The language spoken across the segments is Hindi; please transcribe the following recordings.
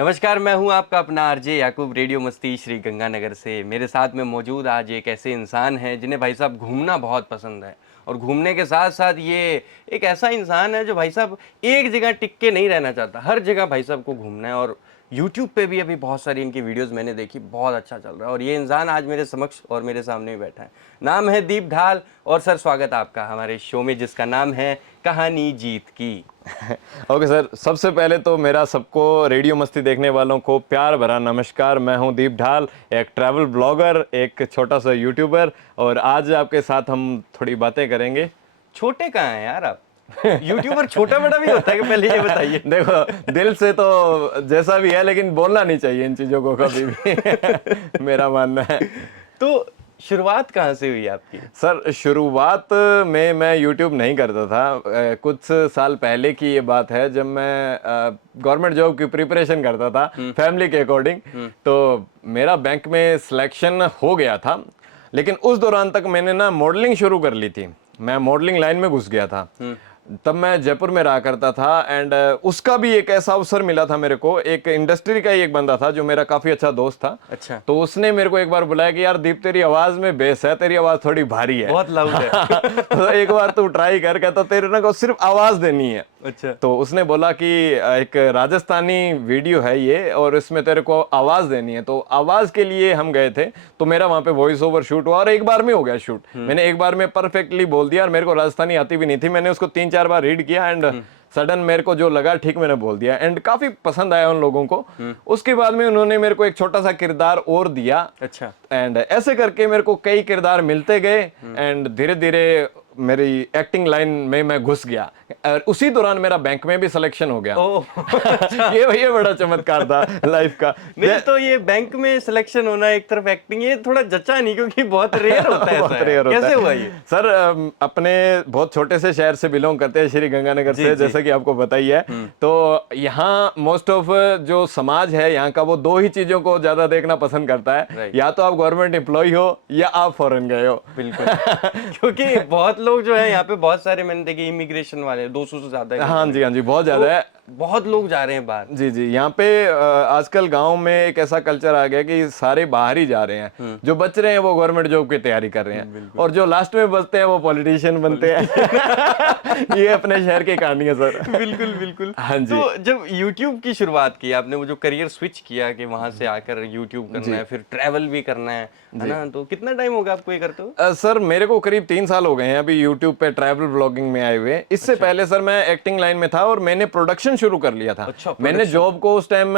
नमस्कार, मैं हूं आपका अपना आरजे याकूब रेडियो मस्ती श्री गंगानगर से। मेरे साथ में मौजूद आज एक ऐसे इंसान हैं जिन्हें भाई साहब घूमना बहुत पसंद है। और घूमने के साथ साथ ये एक ऐसा इंसान है जो भाई साहब एक जगह टिक के नहीं रहना चाहता, हर जगह भाई साहब को घूमना है। और यूट्यूब पे भी अभी बहुत सारी इनकी वीडियोस मैंने देखी, बहुत अच्छा चल रहा है। और ये इंसान आज मेरे समक्ष और मेरे सामने ही बैठा है। नाम है दीप ढाल। और सर, स्वागत आपका हमारे शो में जिसका नाम है कहानी जीत की। ओके सर, सबसे पहले तो मेरा सबको रेडियो मस्ती देखने वालों को प्यार भरा नमस्कार। मैं हूं दीप ढाल, एक ट्रैवल ब्लॉगर, एक छोटा सा यूट्यूबर, और आज आपके साथ हम थोड़ी बातें करेंगे। छोटे कहाँ हैं यार आप? यूट्यूबर छोटा बड़ा भी होता है कि पहले ये बताइए। देखो, दिल से तो जैसा भी है, लेकिन बोलना नहीं चाहिए इन चीज़ों को कभी भी मेरा मानना है। तो शुरुआत कहाँ से हुई आपकी? सर, शुरुआत में मैं यूट्यूब नहीं करता था। कुछ साल पहले की ये बात है, जब मैं गवर्नमेंट जॉब की प्रिपरेशन करता था फैमिली के अकॉर्डिंग। तो मेरा बैंक में सिलेक्शन हो गया था, लेकिन उस दौरान तक मैंने ना मॉडलिंग शुरू कर ली थी। मैं मॉडलिंग लाइन में घुस गया था। तब मैं जयपुर में रहा करता था, एंड उसका भी एक ऐसा अवसर मिला था मेरे को। एक इंडस्ट्री का ही एक बंदा था जो मेरा काफी अच्छा दोस्त था। अच्छा। तो उसने मेरे को एक बार बुलाया कि यार दीप, तेरी आवाज में बेस है, तेरी आवाज थोड़ी भारी है, बहुत लाउड है। तो एक बार तू ट्राई कर। कहता तेरे ना को सिर्फ आवाज देनी है। अच्छा। तो उसने बोला कि एक राजस्थानी वीडियो है ये, और इसमें तेरे को आवाज देनी है। तो आवाज के लिए हम गए थे। तो मेरा वहां पे वॉइस ओवर शूट हुआ, और एक बार में हो गया शूट। मैंने एक बार में परफेक्टली बोल दिया, और मेरे को राजस्थानी आती भी नहीं थी। मैंने उसको 3-4 बार रीड किया, एंड सडन मेरे को जो लगा ठीक मैंने बोल दिया, एंड काफी पसंद आया उन लोगों को। उसके बाद में उन्होंने मेरे को एक छोटा सा किरदार और दिया। अच्छा। एंड ऐसे करके मेरे को कई किरदार मिलते गए, एंड धीरे धीरे मेरी एक्टिंग लाइन में मैं घुस गया। और उसी दौरान मेरा बैंक में भी सिलेक्शन हो गया। ओह। ये बड़ा चमत्कार था लाइफ का। नहीं तो ये बैंक में सिलेक्शन होना एक तरफ, एक्टिंग, ये थोड़ा जचा नहीं, क्योंकि बहुत रेयर होता है। बहुत ऐसा रेयर होता है। कैसे हुआ ये? सर, अपने बहुत छोटे से शहर से बिलोंग करते हैं, श्री गंगानगर से, जैसे कि आपको पता ही है। तो यहाँ मोस्ट ऑफ जो समाज है यहाँ का, वो दो ही चीजों को ज्यादा देखना पसंद करता है। या तो आप गवर्नमेंट एम्प्लॉय हो, या आप फॉरेन गए हो। बिल्कुल। क्योंकि बहुत लोग जो है यहाँ पे, बहुत सारे मैंने देखे इमिग्रेशन वाले 200 से ज्यादा है। हाँ जी, हाँ जी, बहुत ज्यादा है। बहुत लोग जा रहे हैं बाहर। जी जी, यहाँ पे आजकल गांव में एक ऐसा कल्चर आ गया कि सारे बाहर ही जा रहे हैं। जो बच रहे हैं वो गवर्नमेंट जॉब की तैयारी कर रहे हैं, और जो लास्ट में बचते हैं वो पॉलिटिशियन बनते हैं। ये अपने शहर की कहानी है सर। बिल्कुल बिल्कुल। हाँ जी। तो जब YouTube की शुरुआत की आपने, वो जो करियर स्विच किया कि वहां से आकर YouTube करना है, फिर ट्रैवल भी करना है ना, तो कितना टाइम होगा आपको ये करते हुए? सर, मेरे को करीब 3 साल हो गए हैं अभी यूट्यूब पे ट्रैवल ब्लॉगिंग में आए हुए। इससे पहले सर मैं एक्टिंग लाइन में था, और मैंने प्रोडक्शन शुरू कर लिया था। अच्छा, मैंने जॉब को उस टाइम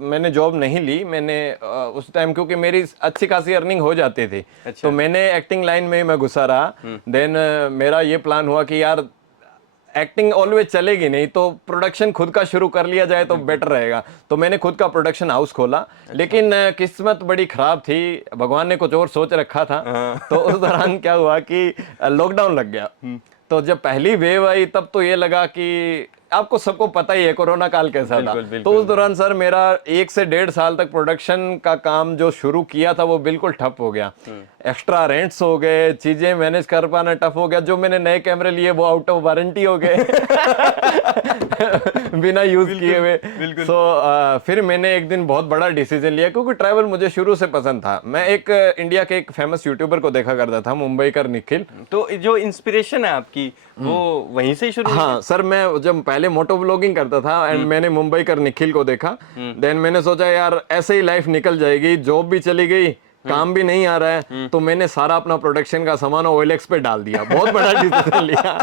मैंने जॉब नहीं ली। मैंने उस टाइम, क्योंकि मेरी अच्छी खासी अर्निंग हो जाती थी। अच्छा। तो मैंने एक्टिंग लाइन में मैं घुसा रहा। देन मेरा ये प्लान हुआ कि यार एक्टिंग ऑलवेज चलेगी नहीं, तो प्रोडक्शन खुद का शुरू कर लिया जाए तो बेटर रहेगा। तो मैंने खुद का प्रोडक्शन हाउस खोला। लेकिन किस्मत बड़ी खराब थी, भगवान ने कुछ और सोच रखा था। तो उस दौरान क्या हुआ कि लॉकडाउन लग गया। तो जब पहली वेव आई, तब तो ये लगा कि आपको सबको पता ही है कोरोना काल कैसा था। बिल्कुल, तो उस दौरान सर मेरा 1 से 1.5 साल तक प्रोडक्शन का काम जो शुरू किया था वो बिल्कुल ठप हो गया। एक्स्ट्रा रेंट्स हो गए, चीजें मैनेज कर पाना टफ हो गया। जो मैंने नए कैमरे लिए वो आउट ऑफ वारंटी हो गए। बिना यूज किए हुए। फिर मैंने एक दिन बहुत बड़ा डिसीजन लिया, क्योंकि ट्रैवल मुझे शुरू से पसंद था। मैं एक इंडिया के एक फेमस यूट्यूबर को देखा करता था, मुंबई का निखिल। तो जो इंस्पिरेशन है आपकी, वो वहीं से ही शुरू हुई? हाँ सर, मैं जब पहले मोटो व्लॉगिंग करता था, एंड मैंने मुंबई कर निखिल को देखा। देन मैंने सोचा यार ऐसे ही लाइफ निकल जाएगी, जॉब भी चली गई, काम भी नहीं आ रहा है। तो मैंने सारा अपना प्रोडक्शन का सामान OLX पे डाल दिया। बहुत बड़ा डिसीजन लिया।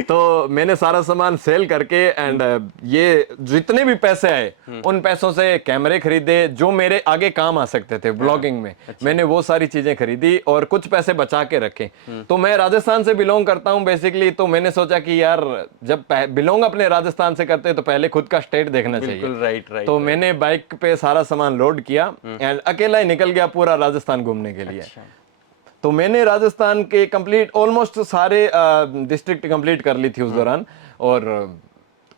तो मैंने सारा सामान सेल करके, एंड ये जितने भी पैसे आए उन पैसों से कैमरे खरीदे जो मेरे आगे काम आ सकते थे ब्लॉगिंग में। मैंने वो सारी चीजें खरीदी, और कुछ पैसे बचा के रखे। तो मैं राजस्थान से बिलोंग करता हूँ बेसिकली। तो मैंने सोचा कि यार जब बिलोंग अपने राजस्थान से करते तो पहले खुद का स्टेट देखना चाहिए। Right right. तो मैंने बाइक पे सारा सामान लोड किया, एंड अकेला ही निकल गया पूरा राजस्थान घूमने के लिए। तो मैंने राजस्थान के कंप्लीट ऑलमोस्ट सारे डिस्ट्रिक्ट कंप्लीट कर ली थी उस दौरान। और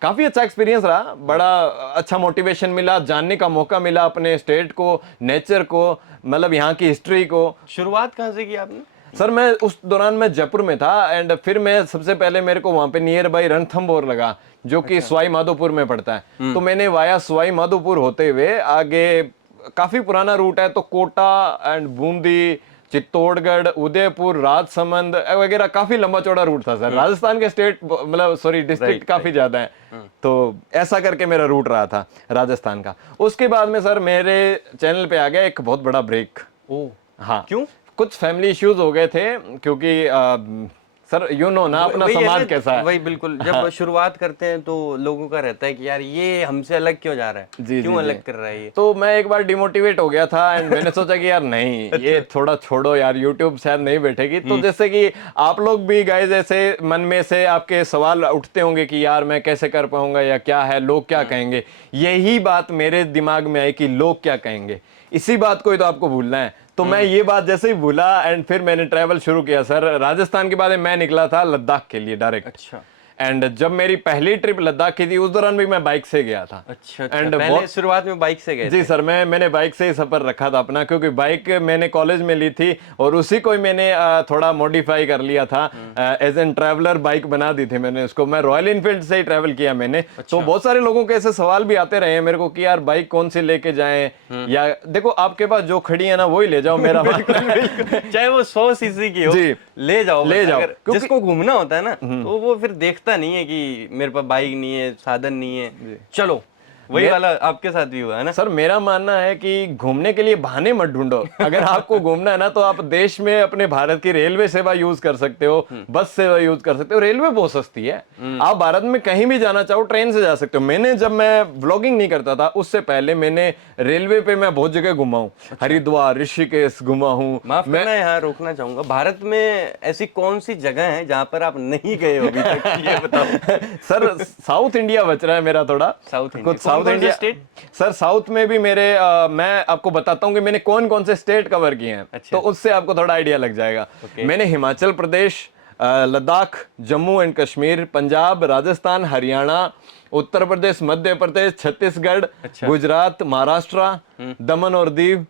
काफी अच्छा एक्सपीरियंस रहा, बड़ा अच्छा मोटिवेशन मिला, जानने का मौका मिला अपने स्टेट को, नेचर को, मतलब यहाँ की हिस्ट्री को। शुरुआत कहाँ से की आपने? सर मैं उस दौरान मैं जयपुर में था, एंड फिर मैं सबसे पहले मेरे को वहां पे नियर बाई रणथंभौर लगा, जो कि सवाई माधोपुर में पड़ता है। तो मैंने वाया सवाई माधोपुर होते हुए आगे, काफी पुराना रूट है, तो कोटा एंड बूंदी, चित्तौड़गढ़, उदयपुर, राजसमंद वगैरह, काफी लंबा चौड़ा रूट था सर। राजस्थान के स्टेट मतलब सॉरी डिस्ट्रिक्ट काफी ज्यादा है, तो ऐसा करके मेरा रूट रहा था राजस्थान का। उसके बाद में सर मेरे चैनल पे आ गया एक बहुत बड़ा ब्रेक। ओ, हाँ, क्यों? कुछ फैमिली इश्यूज हो गए थे, क्योंकि सर यू नो ना अपना वही है समाज ना, कैसा है। वही बिल्कुल, जब शुरुआत करते हैं तो लोगों का रहता है कि यार ये हमसे अलग क्यों जा रहा है, जी क्यों जी अलग जी। कर रहा है ये। तो मैं एक बार डिमोटिवेट हो गया था, एंड मैंने सोचा कि यार नहीं, ये थोड़ा छोड़ो यार, यूट्यूब शायद नहीं बैठेगी। तो जैसे कि आप लोग भी गाइस ऐसे मन में से आपके सवाल उठते होंगे कि यार मैं कैसे कर पाऊंगा, या क्या है, लोग क्या कहेंगे। यही बात मेरे दिमाग में आई कि लोग क्या कहेंगे, इसी बात को ही तो आपको भूलना है। तो मैं ये बात जैसे ही भूला, एंड फिर मैंने ट्रैवल शुरू किया सर। राजस्थान के बाद मैं निकला था लद्दाख के लिए डायरेक्ट। अच्छा एंड जब मेरी पहली ट्रिप लद्दाख की थी, उस दौरान भी मैं बाइक से गया था। अच्छा अच्छा, एंड पहले शुरुआत में बाइक से गए जी थे? सर, मैंने बाइक से ही सफर रखा था अपना, क्योंकि बाइक मैंने कॉलेज में ली थी और उसी को ही मैंने थोड़ा मॉडिफाई कर लिया था, एज एन ट्रैवलर बाइक बना दी थी मैंने उसको। मैं रॉयल इनफील्ड से ही ट्रैवल किया मैंने। तो बहुत सारे लोगों के ऐसे सवाल भी आते रहे हैं मेरे को कि यार बाइक कौन सी लेके जाएं, या देखो आपके पास जो खड़ी है ना वही ले जाओ, मेरा चाहे वो 100 सीसी की हो, जी, ले जाओ, ले बस। जाओ, अगर जिसको घूमना होता है ना, तो वो फिर देखता नहीं है कि मेरे पास बाइक नहीं है, साधन नहीं है, चलो। वही वाला आपके साथ भी हुआ है ना? सर मेरा मानना है कि घूमने के लिए बहाने मत ढूंढो। अगर आपको घूमना है ना, तो आप देश में अपने भारत की रेलवे सेवा यूज कर सकते हो, बस सेवा यूज कर सकते हो। रेलवे बहुत सस्ती है, आप भारत में कहीं भी जाना चाहो ट्रेन से जा सकते हो। मैंने, जब मैं व्लॉगिंग नहीं करता था उससे पहले, मैंने रेलवे पे मैं बहुत जगह घुमा हूँ। हरिद्वार, ऋषिकेश घुमा हूँ। माफ करना, यहाँ रोकना चाहूंगा। भारत में ऐसी कौन सी जगह है जहां पर आप नहीं गए हो अभी तक, ये बताओ। सर साउथ इंडिया बच रहा है मेरा थोड़ा। साउथ कुछ साउथ कौन-कौन से इंडिया स्टेट? सर साउथ में भी मेरे मैं आपको बताता हूँ कि मैंने कौन कौन से स्टेट कवर किए हैं। अच्छा। तो उससे आपको थोड़ा आइडिया लग जाएगा। मैंने हिमाचल प्रदेश, लद्दाख, जम्मू एंड कश्मीर, पंजाब, राजस्थान, हरियाणा, उत्तर प्रदेश, मध्य प्रदेश, छत्तीसगढ़, गुजरात, महाराष्ट्र, दमन और दीव,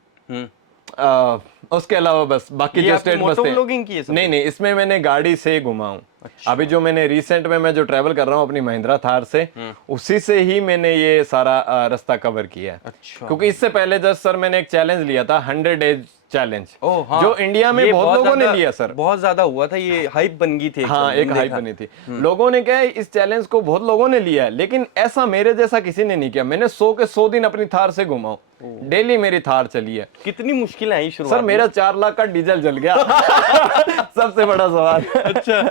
उसके अलावा बस बाकी ये जो आपने स्टेट मोटो बसते व्लॉगिंग की है सब? नहीं, इसमें मैंने गाड़ी से घुमा हूँ। अभी जो मैंने रिसेंट में मैं जो ट्रैवल कर रहा हूँ अपनी महिंद्रा थार से, उसी से ही मैंने ये सारा रास्ता कवर किया है। अच्छा। क्योंकि इससे पहले जस्ट सर मैंने एक चैलेंज लिया था, 100 डेज चैलेंज, ओह हाँ, जो इंडिया में ये बहुत लोगों ने ज्यादा- लिया सर। बहुत ज्यादा हुआ था, ये हाइप बन गई थी हाँ, एकदम, एक मैंने हाइप देखा। बनी थी। लोगों ने क्या है, इस चैलेंज को बहुत लोगों ने लिया है, लेकिन ऐसा मेरे जैसा किसी ने नहीं किया। मैंने 100 के 100 दिन अपनी थार से घुमा हूं, डेली मेरी थार चली है। कितनी मुश्किल आई शुरुआत सर मेरा 4 लाख का डीजल जल गया। सबसे बड़ा सवाल। अच्छा।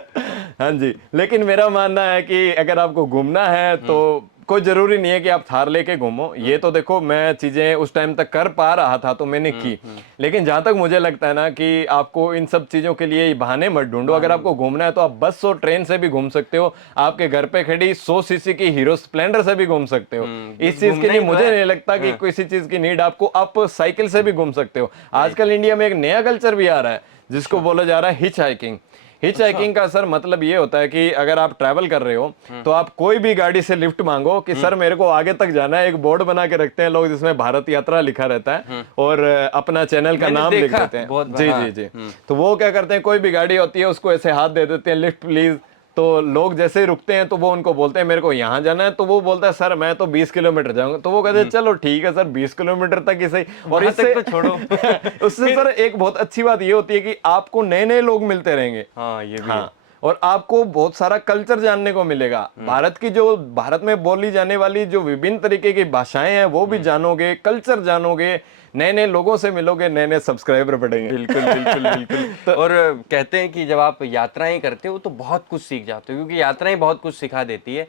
हाँ जी, लेकिन मेरा मानना है कि अगर आपको घूमना है तो कोई जरूरी नहीं है कि आप थार लेके घूमो। ये तो देखो, मैं चीजें उस टाइम तक कर पा रहा था तो मैंने की। लेकिन जहां तक मुझे लगता है ना कि आपको इन सब चीजों के लिए बहाने मत ढूंढो। अगर आपको घूमना है तो आप बस और ट्रेन से भी घूम सकते हो, आपके घर पे खड़ी 100 सीसी की हीरो स्प्लेंडर से भी घूम सकते हो। इस चीज के लिए मुझे नहीं लगता कि किसी चीज की नीड आपको। आप साइकिल से भी घूम सकते हो। आजकल इंडिया में एक नया कल्चर भी आ रहा है जिसको बोला जा रहा है हिच हाइकिंग। हिच हाइकिंग का सर मतलब ये होता है कि अगर आप ट्रैवल कर रहे हो तो आप कोई भी गाड़ी से लिफ्ट मांगो कि सर मेरे को आगे तक जाना है। एक बोर्ड बना के रखते हैं लोग जिसमें भारत यात्रा लिखा रहता है और अपना चैनल का मैंने नाम लिख देखा देते हैं। बहुत बार, जी हाँ। जी जी। तो वो क्या करते हैं, कोई भी गाड़ी होती है उसको ऐसे हाथ दे देते हैं, लिफ्ट प्लीज। तो लोग जैसे ही रुकते हैं तो वो उनको बोलते हैं मेरे को यहाँ जाना है, तो वो बोलता है सर मैं तो 20 किलोमीटर जाऊंगा। तो वो कहते हैं चलो ठीक है सर 20 किलोमीटर तक ही सही। और वहां इससे तक तो छोड़ो। उससे सर एक बहुत अच्छी बात ये होती है कि आपको नए नए लोग मिलते रहेंगे। हाँ, ये भी हाँ, और आपको बहुत सारा कल्चर जानने को मिलेगा। भारत की जो भारत में बोली जाने वाली जो विभिन्न तरीके की भाषाएं हैं वो भी जानोगे, कल्चर जानोगे, नए नए लोगों से मिलोगे, नए नए सब्सक्राइबर बढ़ेंगे। बिल्कुल बिल्कुल बिल्कुल। और कहते हैं कि जब आप यात्राएं करते हो तो बहुत कुछ सीख जाते हो, क्योंकि यात्राएं बहुत कुछ सिखा देती है।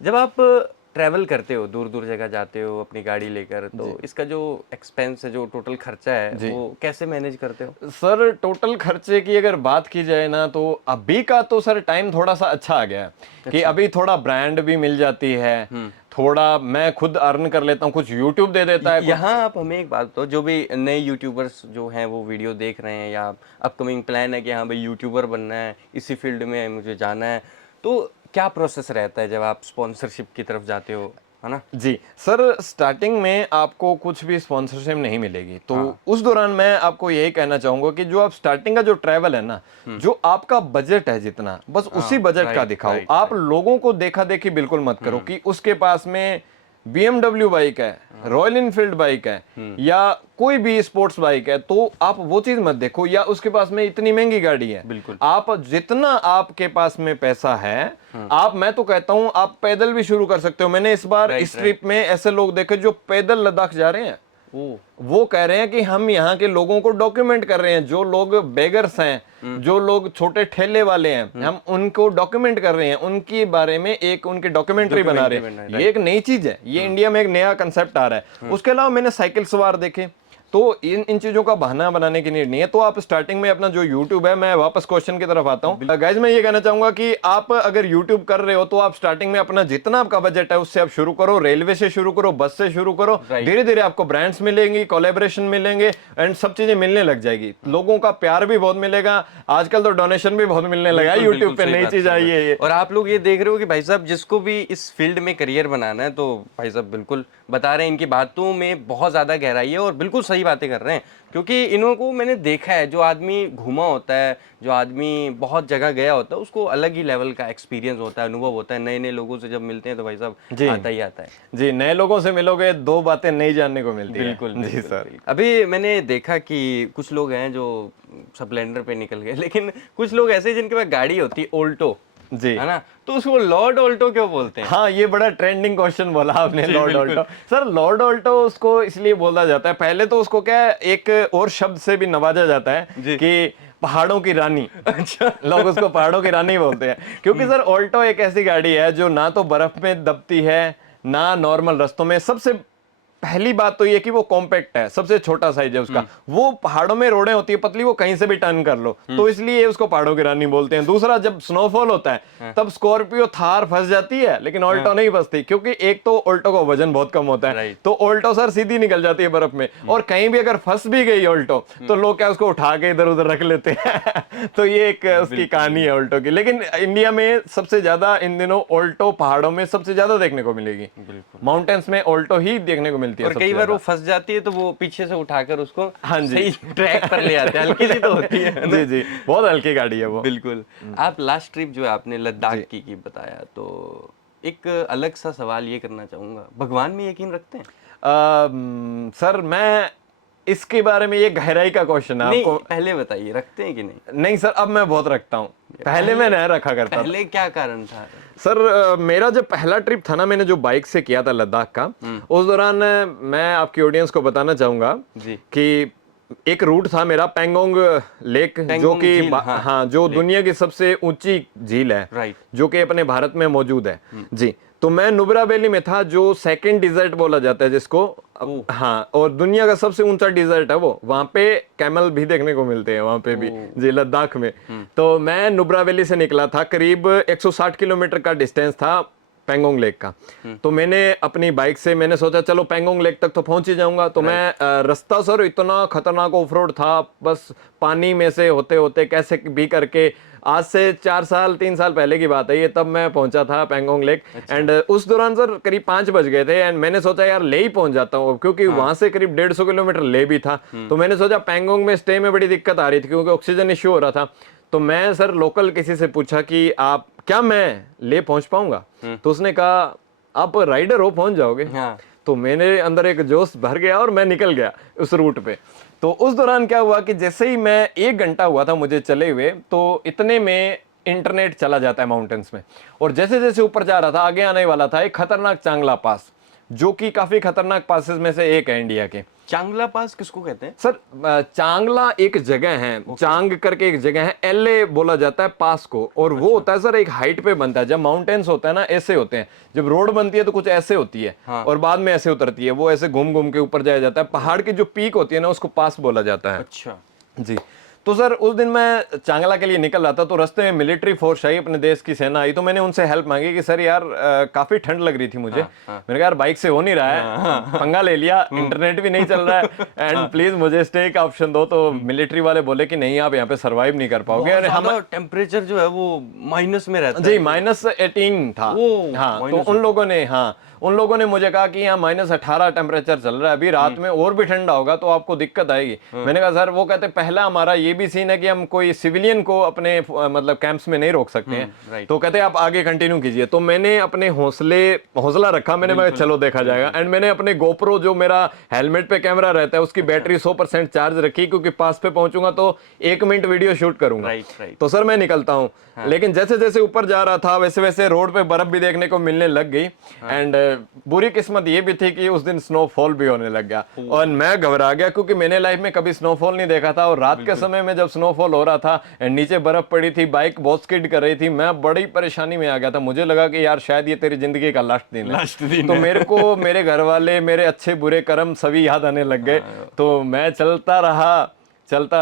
जब आप ट्रैवल करते हो, दूर दूर जगह जाते हो अपनी गाड़ी लेकर, तो इसका जो एक्सपेंस है, जो टोटल खर्चा है, वो कैसे मैनेज करते हो? सर टोटल खर्चे की अगर बात की जाए ना, तो अभी का तो सर टाइम थोड़ा सा अच्छा आ गया है कि अभी थोड़ा ब्रांड भी मिल जाती है, थोड़ा मैं खुद अर्न कर लेता हूँ, कुछ यूट्यूब दे देता है। यहाँ आप हमें एक बात बताओ, जो भी नए यूट्यूबर्स जो हैं वो वीडियो देख रहे हैं, या अपकमिंग प्लान है कि हाँ भाई यूट्यूबर बनना है, इसी फील्ड में मुझे जाना है, तो क्या प्रोसेस रहता है जब आप स्पॉन्सरशिप की तरफ जाते हो? है ना? जी सर, स्टार्टिंग में आपको कुछ भी स्पॉन्सरशिप नहीं मिलेगी, तो उस दौरान मैं आपको यही कहना चाहूंगा कि जो आप स्टार्टिंग का जो ट्रैवल है ना, जो आपका बजट है जितना, बस उसी बजट का दिखाओ। राइट, आप लोगों को देखा देखी बिल्कुल मत करो कि उसके पास में BMW बाइक है, रॉयल इनफील्ड बाइक है या कोई भी स्पोर्ट्स बाइक है, तो आप वो चीज मत देखो, या उसके पास में इतनी महंगी गाड़ी है। बिल्कुल। आप जितना आपके पास में पैसा है, आप, मैं तो कहता हूं आप पैदल भी शुरू कर सकते हो। मैंने इस बार इस ट्रिप में ऐसे लोग देखे जो पैदल लद्दाख जा रहे हैं। वो कह रहे हैं कि हम यहाँ के लोगों को डॉक्यूमेंट कर रहे हैं, जो लोग बेगर्स हैं, जो लोग छोटे ठेले वाले हैं, हम उनको डॉक्यूमेंट कर रहे हैं, उनके बारे में एक उनकी डॉक्यूमेंट्री बना रहे हैं। ये एक नई चीज है, ये इंडिया में एक नया कंसेप्ट आ रहा है। उसके अलावा मैंने साइकिल सवार देखे, तो इन चीजों का बहाना बनाने की नीड नहीं है। तो आप स्टार्टिंग में अपना जो YouTube है, मैं वापस क्वेश्चन की तरफ आता हूँ गाइज, मैं ये कहना चाहूंगा कि आप अगर YouTube कर रहे हो तो आप स्टार्टिंग में अपना जितना आपका बजट है उससे आप शुरू करो, रेलवे से शुरू करो, बस से शुरू करो, धीरे धीरे आपको ब्रांड्स मिलेंगी, कोलैबोरेशन मिलेंगे एंड सब चीजें मिलने लग जाएगी। लोगों का प्यार भी बहुत मिलेगा, आजकल तो डोनेशन भी बहुत मिलने लगा है, यूट्यूब पे नई चीज आई है। और आप लोग ये देख रहे हो कि भाई साहब जिसको भी इस फील्ड में करियर बनाना है, तो भाई साहब बिल्कुल बता रहे हैं, इनकी बातों में बहुत ज्यादा गहराई है और बिल्कुल सही बातें कर रहे हैं। क्योंकि इन्हों को मैंने देखा है, जो आदमी घूमा होता है, जो आदमी बहुत जगह गया होता है, उसको अलग ही लेवल का एक्सपीरियंस होता है, अनुभव होता है। नए नए लोगों से जब मिलते हैं तो भाई साहब आता ही आता है। जी, नए लोगों से मिलोगे, दो बातें नई जानने को मिलती है। बिल्कुल जी सर। अभी मैंने देखा कि कुछ लोग हैं जो स्प्लेंडर पे निकल गए, लेकिन कुछ लोग ऐसे जिनके पास गाड़ी होती है ऑल्टो, जी, है ना, तो उसको लॉर्ड ऑल्टो क्यों बोलते हैं? हाँ, ये बड़ा ट्रेंडिंग क्वेश्चन बोला आपने, Lord Alto. Sir, Lord Alto उसको इसलिए बोला जाता है, पहले तो उसको क्या है, एक और शब्द से भी नवाजा जाता है कि पहाड़ों की रानी। अच्छा, लोग उसको पहाड़ों की रानी बोलते हैं, क्योंकि सर ऑल्टो एक ऐसी गाड़ी है जो ना तो बर्फ में दबती है, ना नॉर्मल रास्तों में। सबसे पहली बात तो ये कि वो कॉम्पैक्ट है, सबसे छोटा साइज है उसका। वो पहाड़ों में रोडें होती है पतली, वो कहीं से भी टर्न कर लो, तो इसलिए उसको पहाड़ों की रानी बोलते हैं। दूसरा, जब स्नोफॉल होता है तब स्कॉर्पियो थार फंस जाती है, लेकिन ऑल्टो नहीं फंसती, क्योंकि एक तो ऑल्टो का वजन बहुत कम होता है, तो ऑल्टो सर सीधी निकल जाती है बर्फ में। और कहीं भी अगर फंस भी गई ऑल्टो, तो लोग क्या उसको उठा के इधर उधर रख लेते हैं। तो ये एक उसकी कहानी है ऑल्टो की। लेकिन इंडिया में सबसे ज्यादा इन दिनों ऑल्टो पहाड़ों में सबसे ज्यादा देखने को मिलेगी, माउंटेन्स में ऑल्टो ही देखने को मिलती है। और कई बार वो फंस जाती है तो वो पीछे से उठाकर उसको हाँ जी, सही ट्रैक पर ले आते हैं। हल्की सी तो होती है। जी जी, बहुत हल्की गाड़ी है वो। बिल्कुल। आप लास्ट ट्रिप जो है आपने लद्दाख की बताया, तो एक अलग सा सवाल ये करना चाहूंगा, भगवान में यकीन रखते हैं? सर, मैं इसके बारे में, ये गहराई का क्वेश्चन है आपको। पहले बताइए, रखते हैं कि नहीं? नहीं सर, अब मैं बहुत रखता हूँ, पहले मैं नहीं रखा करता। पहले क्या कारण था? सर, मेरा जब पहला ट्रिप था ना, मैंने जो बाइक से किया था लद्दाख का, उस दौरान मैं आपकी ऑडियंस को बताना चाहूंगा कि एक रूट था मेरा पेंगोंग लेक, जो कि हाँ, जो दुनिया की सबसे ऊंची झील है, जो कि अपने भारत में मौजूद है। जी, तो मैं नुब्रा वैली में था, जो सेकंड डिजर्ट बोला जाता है जिसको, हाँ, और दुनिया का सबसे ऊंचा डिजर्ट है वो। वहां पे कैमल भी देखने को मिलते हैं वहां पे भी, जी, लद्दाख में। तो मैं नुब्रा वैली से निकला था, करीब 160 किलोमीटर का डिस्टेंस था पेंगोंग लेक का। तो मैंने अपनी बाइक से, मैंने सोचा चलो पेंगोंग लेक तक तो पहुंच ही जाऊंगा। तो मैं रास्ता सर इतना खतरनाक ऑफ रोड था, बस पानी में से होते होते कैसे भी करके, आज से 3 साल पहले की बात है ये, तब मैं पहुंचा था पेंगोंग लेक। एंड उस दौरान सर करीब 5 बज गए थे, एंड मैंने सोचा यार ले ही पहुंच जाता हूँ, क्योंकि वहां से करीब 150 किलोमीटर ले भी था। तो मैंने सोचा, पेंगोंग में स्टे में बड़ी दिक्कत आ रही थी क्योंकि ऑक्सीजन इश्यू हो रहा था। तो मैं सर लोकल किसी से पूछा कि आप, क्या मैं ले पहुंच पाऊंगा? तो उसने कहा आप राइडर हो, पहुंच जाओगे। तो मेरे अंदर एक जोश भर गया और मैं निकल गया उस रूट पे। तो उस दौरान क्या हुआ कि जैसे ही मैं 1 घंटा हुआ था मुझे चले हुए, तो इतने में इंटरनेट चला जाता है माउंटेन्स में। और जैसे जैसे ऊपर जा रहा था, आगे आने वाला था एक खतरनाक चांगला पास, जो कि काफी खतरनाक पासेस में से एक है इंडिया के। चांगला पास किसको कहते हैं सर? चांगला एक जगह है, चांग करके एक जगह है, एलए बोला जाता है पास को। और वो होता है सर एक हाइट पे बनता है। जब माउंटेन्स होता है ना, ऐसे होते हैं, जब रोड बनती है तो कुछ ऐसे होती है, और बाद में ऐसे उतरती है, वो ऐसे घूम घूम के ऊपर जाया जाता है। पहाड़ की जो पीक होती है ना, उसको पास बोला जाता है। अच्छा जी। तो सर उस दिन मैं चांगला के लिए निकल रहा था, तो रास्ते में मिलिट्री फोर्स आई, अपने देश की सेना आई। तो मैंने उनसे हेल्प मांगी कि सर यार काफी ठंड लग रही थी मुझे। मैंने कहा यार बाइक से हो नहीं रहा है, पंगा ले लिया, इंटरनेट भी नहीं चल रहा है, एंड प्लीज मुझे स्टे का ऑप्शन दो। तो मिलिट्री वाले बोले कि नहीं, आप यहाँ पे सर्वाइव नहीं कर पाओगे। हमारा टेम्परेचर जो है वो माइनस में रहता है। जी, -18 था। हाँ, तो उन लोगों ने, हाँ, उन लोगों ने मुझे कहा कि यहाँ -18 टेम्परेचर चल रहा है, अभी रात में और भी ठंडा होगा तो आपको दिक्कत आएगी। मैंने कहा सर, वो कहते पहला हमारा ये भी सीन है कि हम कोई सिविलियन को अपने मतलब कैंप्स में नहीं रोक सकते हैं, तो कहते आप आगे कंटिन्यू कीजिए। तो मैंने अपने हौसला रखा, मैंने चलो देखा जाएगा। एंड मैंने अपने गोप्रो, जो मेरा हेलमेट पे कैमरा रहता है, उसकी बैटरी 100% चार्ज रखी, क्योंकि पास पे पहुंचूंगा तो 1 मिनट वीडियो शूट करूंगा। तो सर मैं निकलता हूँ। लेकिन जैसे जैसे ऊपर जा रहा था वैसे वैसे रोड पे बर्फ भी देखने को मिलने लग गई। एंड बुरी किस्मत ये भी थी कि उस दिन स्नोफॉल भी होने लग गया और मैं घबरा गया, क्योंकि मैंने लाइफ में कभी स्नोफॉल नहीं देखा था। और रात के समय में जब स्नोफॉल हो रहा था एंड नीचे बर्फ पड़ी थी, बाइक बहुत स्किड कर रही थी, मैं बड़ी परेशानी में आ गया था। मुझे लगा कि यार शायद ये तेरी जिंदगी का लास्ट दिन है। तो मेरे को मेरे घर वाले, मेरे अच्छे बुरे कर्म सभी याद आने लग गए। तो मैं चलता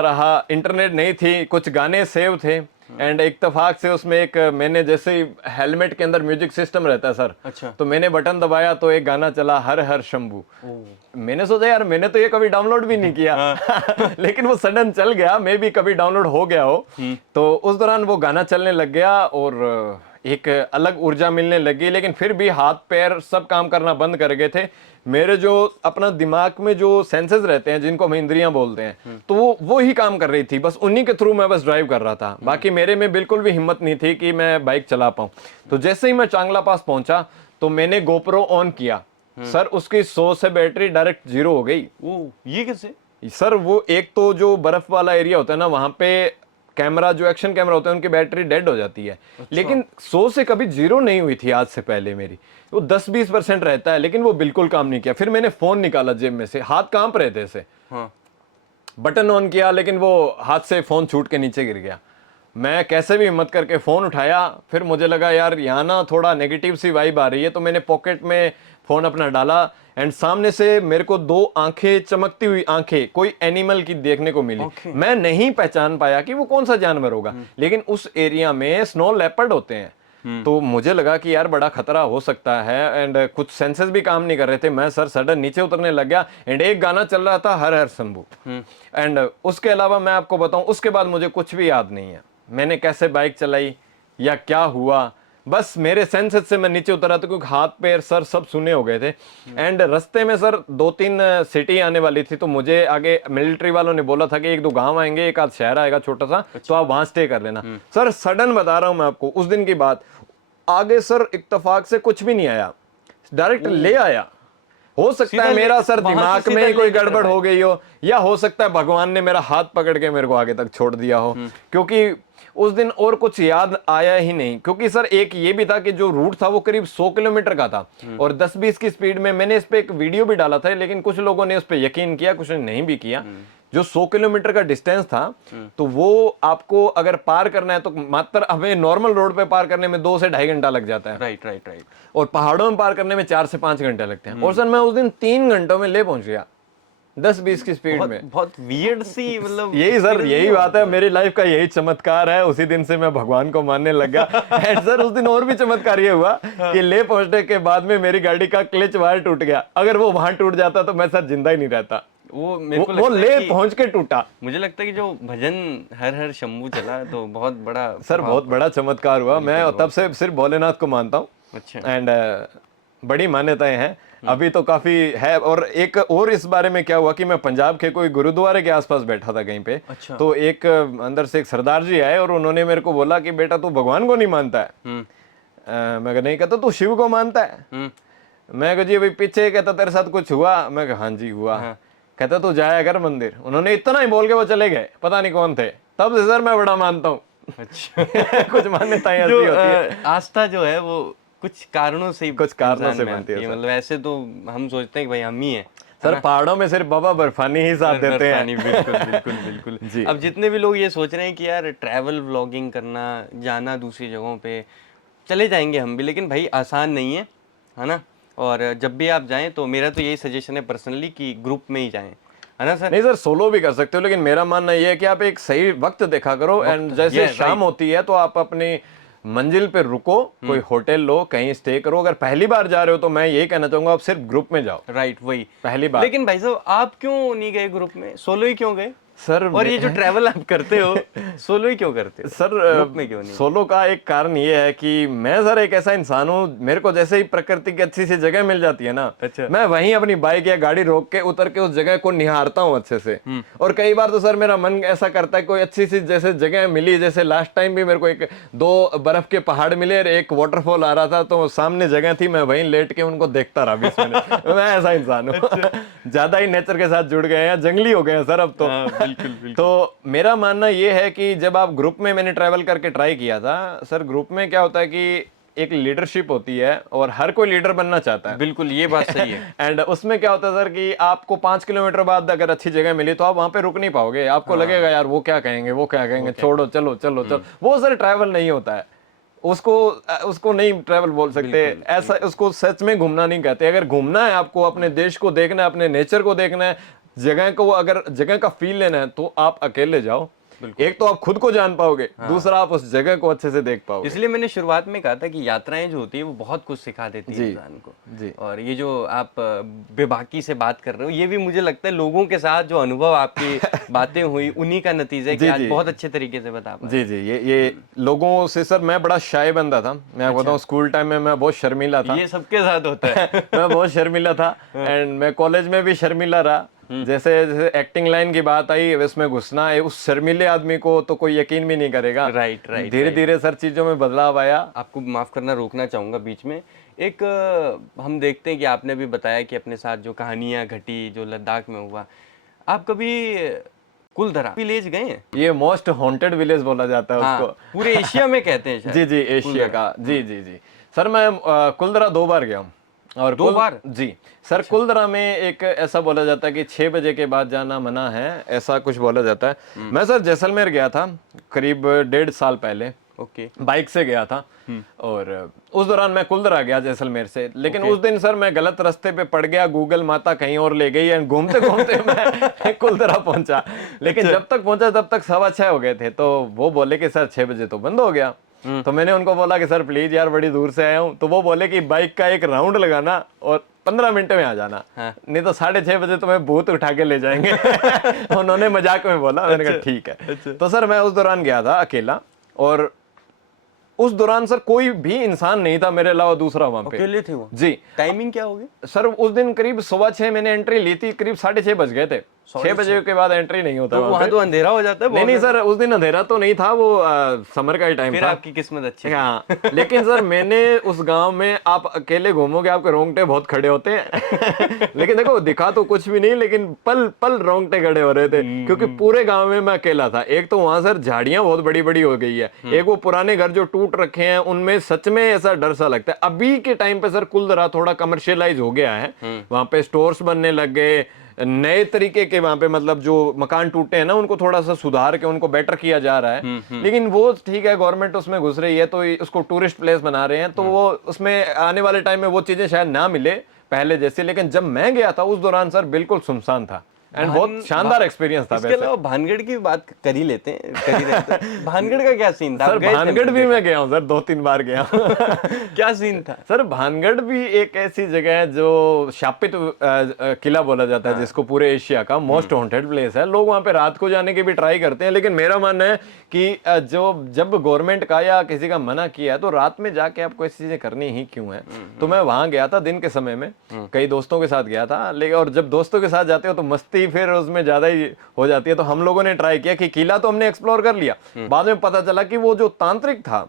रहा। इंटरनेट नहीं थी, कुछ गाने सेव थे। एंड इत्तेफाक से उसमें एक, मैंने जैसे ही हेलमेट के अंदर म्यूजिक सिस्टम रहता है सर, अच्छा। तो मैंने बटन दबाया तो एक गाना चला, हर हर शंभू। मैंने सोचा यार मैंने तो ये कभी डाउनलोड भी नहीं किया लेकिन वो सडन चल गया, मे भी कभी डाउनलोड हो गया हो। तो उस दौरान वो गाना चलने लग गया और एक अलग ऊर्जा मिलने लगी। लेकिन फिर भी हाथ पैर सब काम करना बंद कर गए थे। मेरे जो अपना दिमाग में जो सेंसेस रहते हैं, जिनको हम इंद्रियां बोलते हैं, तो वो ही काम कर रही थी। बस उन्हीं के थ्रू मैं बस ड्राइव कर रहा था। बाकी मेरे में बिल्कुल भी हिम्मत नहीं थी कि मैं बाइक चला पाऊं। तो जैसे ही मैं चांगला पास पहुंचा तो मैंने गोप्रो ऑन किया। सर उसकी 100 से बैटरी डायरेक्ट 0 हो गई। ये कैसे? सर वो एक तो जो बर्फ वाला एरिया होता है ना, वहां पे कैमरा, जो एक्शन कैमरा होते हैं, उनकी बैटरी डेड हो जाती है। अच्छा। लेकिन 100 से कभी 0 नहीं हुई थी आज से पहले मेरी। वो 10-20% रहता है, लेकिन वो बिल्कुल काम नहीं किया। फिर मैंने फोन निकाला जेब में से, हाथ कांप रहे थे ऐसे। हाँ। बटन ऑन किया, लेकिन वो हाथ से फोन छूट के नीचे गिर गया। मैं कैसे भी हिम्मत करके फोन उठाया। फिर मुझे लगा यार यहाँ ना थोड़ा नेगेटिव सी वाइब आ रही है, तो मैंने पॉकेट में फोन अपना डाला एंड सामने से मेरे को 2 आंखें, चमकती हुई आंखें, कोई एनिमल की देखने को मिली। मैं नहीं पहचान पाया कि वो कौन सा जानवर होगा, लेकिन उस एरिया में स्नो लेपर्ड होते हैं। तो मुझे लगा कि यार बड़ा खतरा हो सकता है। एंड कुछ सेंसेस भी काम नहीं कर रहे थे। मैं सर सडन नीचे उतरने लग गया एंड एक गाना चल रहा था, हर हर शंभू। एंड उसके अलावा मैं आपको बताऊं, उसके बाद मुझे कुछ भी याद नहीं है। मैंने कैसे बाइक चलाई या क्या हुआ, बस मेरे सेंसेस से मैं नीचे उतरा था, क्योंकि हाथ पैर सर सब सुने हो गए थे। एंड रास्ते में सर 2-3 सिटी आने वाली थी, तो मुझे आगे मिलिट्री वालों ने बोला था कि 1-2 गांव आएंगे, एक आध शहर आएगा छोटा सा, तो आप वहां स्टे कर लेना। सर सडन बता रहा हूं मैं आपको, उस दिन की बात, आगे सर इत्तेफाक से कुछ भी नहीं आया, डायरेक्ट ले आया। हो सकता है मेरा सर दिमाग में कोई गड़बड़ हो गई हो, या हो सकता है भगवान ने मेरा हाथ पकड़ के मेरे को आगे तक छोड़ दिया हो, क्योंकि उस दिन और कुछ याद आया ही नहीं। क्योंकि सर एक ये भी था कि जो रूट था वो करीब 100 किलोमीटर का था और 10-20 की स्पीड में। मैंने इस पे एक वीडियो भी डाला था, लेकिन कुछ लोगों ने उस पे यकीन किया, कुछ ने नहीं भी किया। जो 100 किलोमीटर का डिस्टेंस था, तो वो आपको अगर पार करना है तो मात्र हमें नॉर्मल रोड पे पार करने में 2 से 2.5 घंटा लग जाता है। राइट। और पहाड़ों में पार करने में 4 से 5 घंटे लगते हैं। और सर मैं उस दिन 3 घंटों में ले पहुंच गया, 10-20 की स्पीड में। बहुत वियर्ड सी, मतलब यही सर, यही बात है, मेरी लाइफ का यही चमत्कार है। उसी दिन से मैं भगवान को मानने लग गया। एंड सर उस दिन और भी चमत्कार ये हुआ कि ले पहुंचने के बाद में मेरी गाड़ी का क्लच वायर टूट गया। अगर वो वहां टूट जाता तो मैं सर जिंदा ही नहीं रहता। वो ले पहुंच के टूटा। मुझे लगता है कि जो भजन हर हर शंभू चला, तो बहुत बड़ा सर, बहुत बड़ा चमत्कार हुआ। मैं तब से सिर्फ भोलेनाथ को मानता हूँ। अच्छा। एंड बड़ी मान्यताएं हैं अभी तो काफी है। और एक और इस बारे में क्या हुआ कि मैं पंजाब के कोई गुरुद्वारे के आसपास बैठा था कहीं पे। अच्छा। तो एक अंदर से एक सरदार जी आए और उन्होंने मेरे को बोला कि बेटा तू भगवान को नहीं मानता है? मैं नहीं, कहता तू शिव को मानता है? मैं कहा जी अभी पीछे, कहता तेरे साथ कुछ हुआ? मैं कहा हाँ जी हुआ। कहता तू जाया कर मंदिर। उन्होंने इतना ही बोल के वो चले गए, पता नहीं कौन थे। तब से सर मैं बड़ा मानता हूँ। अच्छा। कुछ मान्यताएं ऐसी होती है। आस्था जो है वो कुछ कारणों से बनती है। मतलब ऐसे तो हम सोचते हैं कि भाई हम ही हैं। सर पहाड़ों में सिर्फ बाबा बर्फानी ही साथ देते हैं। बिल्कुल जी। अब जितने भी लोग ये सोच रहे हैं कि यार ट्रैवल व्लॉगिंग करना, जाना दूसरी जगहों पे, चले जाएंगे हम भी, लेकिन भाई आसान नहीं है ना। और जब भी आप जाएं तो मेरा तो यही सजेशन है पर्सनली कि ग्रुप में ही जाएं, है ना सर? नहीं सर, सोलो भी कर सकते हो, लेकिन मेरा मानना यह है कि आप एक सही वक्त देखा करो। एंड जैसे शाम होती है तो आप अपनी मंजिल पे रुको, कोई होटल लो, कहीं स्टे करो। अगर पहली बार जा रहे हो तो मैं यही कहना चाहूंगा आप सिर्फ ग्रुप में जाओ। राइट, वही पहली बार। लेकिन भाई साहब आप क्यों नहीं गए ग्रुप में, सोलो ही क्यों गए? सर और ये जो ट्रैवल आप करते हो सोलो ही क्यों करते हो, सर ग्रुप में क्यों नहीं? सोलो का एक कारण ये है कि मैं सर एक ऐसा इंसान हूँ, मेरे को जैसे ही प्रकृति की अच्छी सी जगह मिल जाती है ना, अच्छा। मैं वहीं अपनी बाइक या गाड़ी रोक के उतर के उस जगह को निहारता हूँ अच्छे से। और कई बार तो सर मेरा मन ऐसा करता है कोई अच्छी सी जैसे जगह मिली, जैसे लास्ट टाइम भी मेरे को एक 2 बर्फ के पहाड़ मिले और एक वाटरफॉल आ रहा था, तो सामने जगह थी, मैं वहीं लेट के उनको देखता रहा 20 मिनट। मैं ऐसा इंसान हूँ। ज्यादा ही नेचर के साथ जुड़ गए हैं, जंगली हो गए हैं सर अब तो। हाँ, बिल्कुल बिल्कुल। तो मेरा मानना ये है कि जब आप ग्रुप में, मैंने ट्रैवल करके ट्राई किया था सर, ग्रुप में क्या होता है कि एक लीडरशिप होती है और हर कोई लीडर बनना चाहता है। बिल्कुल ये बात सही है। एंड उसमें क्या होता है सर कि आपको 5 किलोमीटर बाद अगर अच्छी जगह मिली तो आप वहां पे रुक नहीं पाओगे, आपको लगेगा यार वो क्या कहेंगे, वो क्या कहेंगे, छोड़ो, चलो चलो चलो। वो सर ट्रैवल नहीं होता है, उसको उसको नहीं ट्रैवल बोल सकते ऐसा, उसको सच में घूमना नहीं कहते। अगर घूमना है आपको, अपने देश को देखना है, अपने नेचर को देखना है, जगह को, अगर जगह का फील लेना है तो आप अकेले जाओ। एक तो आप खुद को जान पाओगे, दूसरा आप उस जगह को अच्छे से देख पाओगे। इसलिए मैंने शुरुआत में कहा था कि यात्राएं जो होती है वो बहुत कुछ सिखा देती है इंसान को। जी। और ये जो आप बेबाकी से बात कर रहे हो, ये भी मुझे लगता है लोगों के साथ जो अनुभव आपकी बातें हुई उन्हीं का नतीजा है कि आज बहुत अच्छे तरीके से बता पा रहे जी जी, ये लोगों से सर, मैं बड़ा शाय बंदा था, मैं आपको बताऊं, स्कूल टाइम में मैं बहुत शर्मीला था। ये सबके साथ होता है। मैं बहुत शर्मीला था एंड मैं कॉलेज में भी शर्मीला रहा। जैसे जैसे एक्टिंग लाइन की बात आई, उसमें घुसना है, उस शर्मीले आदमी को तो कोई यकीन भी नहीं करेगा। Right right. धीरे धीरे सर चीजों में बदलाव आया। आपको माफ करना, रोकना चाहूंगा बीच में। एक हम देखते हैं कि आपने भी बताया कि अपने साथ जो कहानियां घटी जो लद्दाख में हुआ, आप कभी कुलधरा विलेज गए हैं? ये मोस्ट हॉन्टेड विलेज बोला जाता है उसको। पूरे एशिया में कहते हैं शायद। जी जी, एशिया का। जी जी जी सर, मैं कुलधरा 2 बार गया हूँ। और 2 बार? जी सर, कुलधरा में एक ऐसा बोला जाता है कि 6 बजे के बाद जाना मना है, ऐसा कुछ बोला जाता है। मैं सर जैसलमेर गया था करीब 1.5 साल पहले। ओके। बाइक से गया था और उस दौरान मैं कुलधरा गया जैसलमेर से, लेकिन उस दिन सर मैं गलत रास्ते पे पड़ गया, गूगल माता कहीं और ले गई एंड घूमते घूमते मैं कुलधरा पहुंचा। लेकिन जब तक पहुंचा तब तक 6:15 हो गए थे। तो वो बोले कि सर 6 बजे तो बंद हो गया। तो मैंने उनको बोला कि सर प्लीज यार बड़ी दूर से आया हूँ। तो वो बोले कि बाइक का एक राउंड लगाना और 15 मिनट में आ जाना, नहीं तो 6:30 बजे तुम्हें भूत उठा के ले जाएंगे। उन्होंने मजाक में बोला। मैंने कहा ठीक है। तो सर मैं उस दौरान गया था अकेला और उस दौरान सर कोई भी इंसान नहीं था मेरे अलावा दूसरा वहां पे। अकेले थे वो? जी। टाइमिंग क्या होगी सर उस दिन करीब 6:15 मैंने एंट्री ली थी, करीब 6:30 बज गए थे। 6 बजे के बाद एंट्री नहीं होता तो वहां तो अंधेरा हो जाता है। नहीं नहीं सर, उस दिन अंधेरा तो नहीं था, वो समर का ही टाइम फिर था। आपकी किस्मत अच्छी। हाँ, लेकिन सर मैंने उस गांव में, आप अकेले घूमोगे आपके रोंगटे बहुत खड़े होते हैं। लेकिन देखो दिखा तो कुछ भी नहीं, लेकिन पल पल रोंगटे खड़े हो रहे थे क्योंकि पूरे गांव में मैं अकेला था। एक तो वहां सर झाड़ियां बहुत बड़ी बड़ी हो गई है, एक वो पुराने घर जो टूट रखे हैं उनमें सच में ऐसा डर सा लगता है। अभी के टाइम पे सर कुलधरा थोड़ा कमर्शियलाइज हो गया है, वहां पे स्टोर्स बनने लग गए, नए तरीके के वहां पे मतलब जो मकान टूटे हैं ना उनको थोड़ा सा सुधार के उनको बेटर किया जा रहा है। लेकिन वो ठीक है, गवर्नमेंट उसमें घुस रही है तो उसको टूरिस्ट प्लेस बना रहे हैं, तो वो उसमें आने वाले टाइम में वो चीजें शायद ना मिले पहले जैसे। लेकिन जब मैं गया था उस दौरान सर बिल्कुल सुनसान था एंड बहुत शानदार एक्सपीरियंस था। इसके अलावा भानगढ़ की बात कर ही लेते हैं, कर ही रहते हैं। भानगढ़ का क्या सीन था? सर भानगढ़ भी मैं गया हूँ सर, 2-3 बार गया हूँ। क्या सीन था सर? भानगढ़ भी एक ऐसी जगह है जो शापित किला बोला जाता है, जिसको पूरे एशिया का मोस्ट हॉन्टेड प्लेस है। लोग वहां पे रात को जाने की भी ट्राई करते हैं, लेकिन मेरा मानना है कि जब गवर्नमेंट का या किसी का मना किया है तो रात में जाके आपको ऐसी चीजें करनी ही क्यों है। तो मैं वहां गया था दिन के समय में, कई दोस्तों के साथ गया था। लेकिन और जब दोस्तों के साथ जाते हो तो मस्ती फिर उसमें ज्यादा ही हो जाती है। तो हम लोगों ने ट्राई किया कि किला तो हमने एक्सप्लोर कर लिया, बाद में पता चला कि वो जो तांत्रिक था,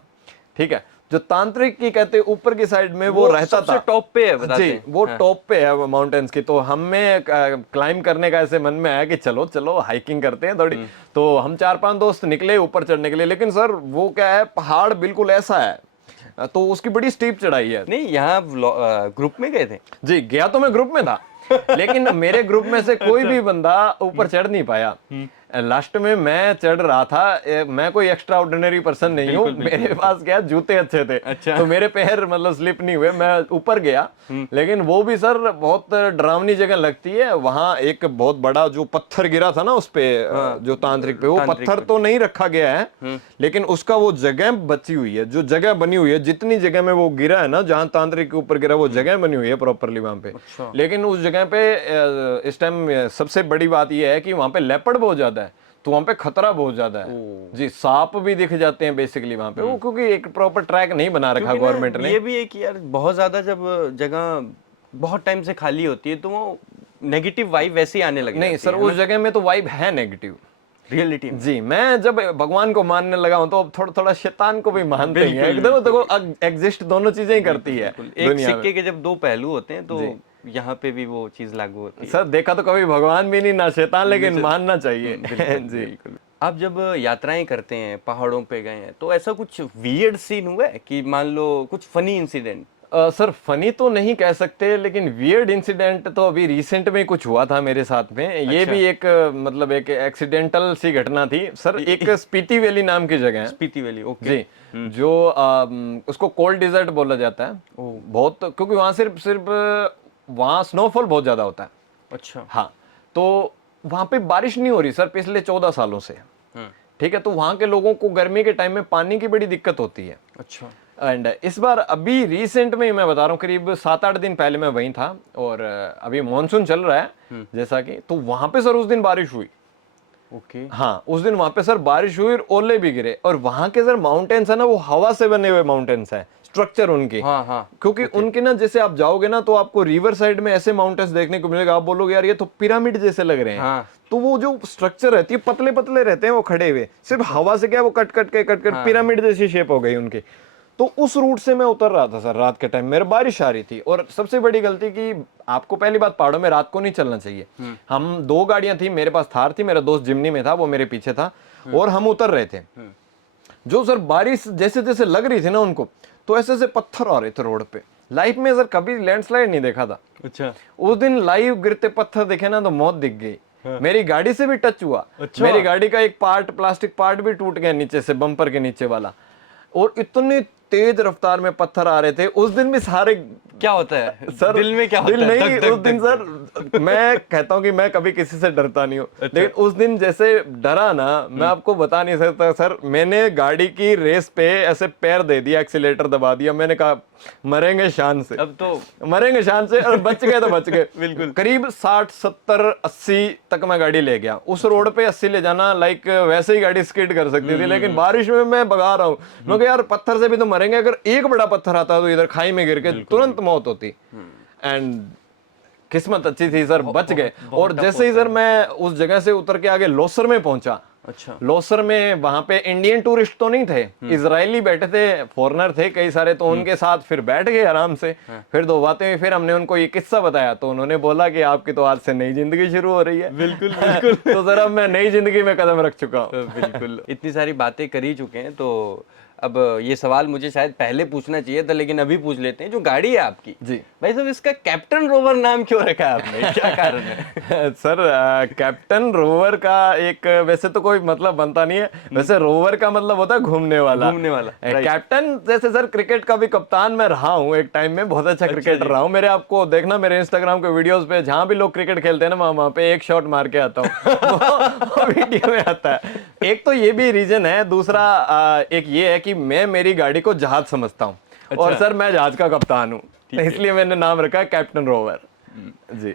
ठीक है, जो तांत्रिक की कहते ऊपर की साइड में वो रहता था, टॉप पे है बताते जी, वो टॉप पे है वो माउंटेन्स की। तो हमें क्लाइंब करने का ऐसे मन में आया कि चलो चलो हाइकिंग करते हैं थोड़ी। तो हम 4-5 दोस्त निकले ऊपर चढ़ने के लिए। लेकिन सर वो क्या है, पहाड़ बिल्कुल ऐसा है तो उसकी बड़ी स्टीप चढ़ाई है। नहीं, यहाँ ग्रुप में गए थे? जी, गया तो मैं ग्रुप में था, लेकिन मेरे ग्रुप में से कोई भी बंदा ऊपर चढ़ नहीं पाया। लास्ट में मैं चढ़ रहा था। मैं कोई एक्स्ट्रा ऑर्डिनरी पर्सन नहीं हूँ, मेरे पास क्या जूते अच्छे थे। अच्छा। तो मेरे पैर मतलब स्लिप नहीं हुए, मैं ऊपर गया। लेकिन वो भी सर बहुत डरावनी जगह लगती है। वहां एक बहुत बड़ा जो पत्थर गिरा था ना उस पे, जो तांत्रिक पे, वो पत्थर तो नहीं रखा गया है, लेकिन उसका वो जगह बची हुई है, जो जगह बनी हुई है, जितनी जगह में वो गिरा है ना, जहां तांत्रिक के ऊपर गिरा, वो जगह बनी हुई है प्रॉपरली वहां पे। लेकिन उस जगह पे इस टाइम सबसे बड़ी बात यह है कि वहां पे लेपर्ड बहुत ज्यादा है। तो वहाँ पे खतरा बहुत ज्यादा है जी, सांप भी दिख जाते हैं बेसिकली वहाँ पे, वो क्योंकि एक प्रॉपर ट्रैक नहीं बना रखा क्योंकि ना गवर्नमेंट ने। ये भी है कि यार बहुत ज्यादा जब जगह बहुत टाइम से खाली होती है तो वो नेगेटिव वाइब वैसे ही आने लग नहीं जाती सर, उस जगह में तो वाइब है नेगेटिव रियलिटी में। जी। मैं जब भगवान को मानने लगा हूं तो अब थोड़ा थोड़ा शैतान को भी मानते ही हैं, एकदम देखो एग्जिस्ट दोनों चीजें ही करती है एक दुनिया में। सिक्के के जब दो पहलू होते हैं तो यहाँ पे भी वो चीज लागू होती है। सर देखा तो कभी भगवान भी नहीं ना शैतान, लेकिन मानना चाहिए जी। बिल्कुल। आप जब यात्राएं करते हैं, पहाड़ों पे गए हैं, तो ऐसा कुछ वियर्ड सीन हुआ है कि मान लो कुछ फनी इंसिडेंट? सर फनी तो नहीं कह सकते, लेकिन वियर्ड इंसिडेंट तो अभी रिसेंट में कुछ हुआ था मेरे साथ में। ये भी एक मतलब एक एक्सीडेंटल सी घटना थी सर। एक स्पीति वैली नाम की जगह है, स्पीति वैली, ओके जी, जो उसको कोल्ड डिजर्ट बोला जाता है बहुत, क्योंकि वहाँ सिर्फ वहाँ स्नोफॉल बहुत ज्यादा होता है। अच्छा। हाँ, तो वहाँ पे बारिश नहीं हो रही सर पिछले 14 सालों से, ठीक है। तो वहाँ के लोगों को गर्मी के टाइम में पानी की बड़ी दिक्कत होती है। अच्छा। एंड इस बार अभी रिसेंट में मैं बता रहा हूँ, करीब 7-8 दिन पहले मैं वहीं था, और अभी मॉनसून चल रहा है जैसा कि, तो वहां पे सर उस दिन बारिश हुई। ओके। हाँ, उस दिन वहां पे सर बारिश हुई और ओले भी गिरे। और वहां के सर माउंटेन्स है ना, वो हवा से बने हुए माउंटेन्स है, स्ट्रक्चर उनकी। हाँ हाँ। क्योंकि उनके ना, जैसे आप जाओगे ना तो आपको रिवर साइड में ऐसे माउंटेन्स देखने को मिलेगा, आप बोलोगे यार ये तो पिरामिड जैसे लग रहे हैं। हाँ। तो वो जो स्ट्रक्चर रहती है, पतले पतले रहते हैं वो खड़े हुए, सिर्फ हवा से क्या वो कट कट पिरामिड जैसी शेप हो गई उनकी। तो उस रूट से मैं उतर रहा था सर रात के टाइम, मेरे बारिश आ रही थी। और सबसे बड़ी गलती कि आपको पहली बात, पहाड़ों में रात को नहीं चलना चाहिए। हम 2 गाड़ियां थी, मेरे पास थार थी, मेरा दोस्त जिम्नी में था, वो मेरे पीछे था, और हम उतर रहे थे। जो सर बारिश जैसे जैसे लग रही थी ना उनको, तो ऐसे ऐसे पत्थर आ रहे थे रोड पे। लाइफ में सर कभी लैंडस्लाइड नहीं देखा था। अच्छा। उस दिन लाइव गिरते पत्थर देखे ना तो मौत दिख गई। मेरी गाड़ी से भी टच हुआ। अच्छा। मेरी गाड़ी का एक पार्ट, प्लास्टिक पार्ट भी टूट गया नीचे से, बम्पर के नीचे वाला। और इतनी तेज रफ्तार में पत्थर आ रहे थे उस दिन भी सारे। क्या होता है सर दिल में, क्या होता दिल है? नहीं, धक, धक, उस दिन धक, सर मैं कहता हूँ कि मैं कभी किसी से डरता नहीं हूँ, लेकिन उस दिन जैसे डरा ना, मैं आपको बता नहीं सकता सर। मैंने गाड़ी की रेस पे ऐसे पैर दे दिया, एक्सीलेटर दबा दिया, मैंने कहा मरेंगे शान से, अब तो मरेंगे शान से। और बच गए तो बच गए। बिल्कुल। करीब 60 70 80 तक मैं गाड़ी ले गया। उस रोड पे 80 ले जाना लाइक वैसे ही गाड़ी स्किड कर सकती थी, लेकिन बारिश में मैं भगा रहा हूँ। मैं कहा यार पत्थर से भी तो मरेंगे, अगर एक बड़ा पत्थर आता तो इधर खाई में गिर के तुरंत मौत होती। एंड किस्मत अच्छी थी सर, बच गए। और जैसे ही सर मैं उस जगह से उतर के आगे लोसर में पहुंचा। अच्छा। लोसर में वहां पे इंडियन टूरिस्ट तो नहीं थे, इजरायली बैठे थे, फॉरेनर थे कई सारे, तो उनके साथ फिर बैठ गए आराम से। फिर 2 बातें हुई, फिर हमने उनको ये किस्सा बताया, तो उन्होंने बोला कि आपकी तो आज से नई जिंदगी शुरू हो रही है। बिल्कुल बिल्कुल। तो सर अब मैं नई जिंदगी में कदम रख चुका हूँ। बिल्कुल। इतनी सारी बातें कर ही चुके हैं, तो अब ये सवाल मुझे शायद पहले पूछना चाहिए था, लेकिन अभी पूछ लेते हैं। जो गाड़ी है आपकी, जी भाई साहब, इसका कैप्टन रोवर नाम क्यों रखा है आपने? क्या कारण है? सर कैप्टन रोवर का एक वैसे तो कोई मतलब बनता नहीं है। वैसे रोवर का मतलब होता है घूमने वाला। घूमने वाला, कैप्टन जैसे सर क्रिकेट का भी कप्तान मैं रहा हूँ एक टाइम में, बहुत अच्छा क्रिकेटर रहा हूँ। मेरे आपको देखना मेरे इंस्टाग्राम के वीडियोस पे, जहां भी लोग क्रिकेट खेलते हैं ना, वहां पे एक शॉट मार के आता हूँ। वो वीडियो में आता है। एक तो ये भी रीजन है, दूसरा एक ये है कि मैं मेरी गाड़ी को जहाज समझता हूँ। और सर मैं जहाज का कप्तान हूँ, इसलिए मैंने नाम रखा है कैप्टन रोवर। जी।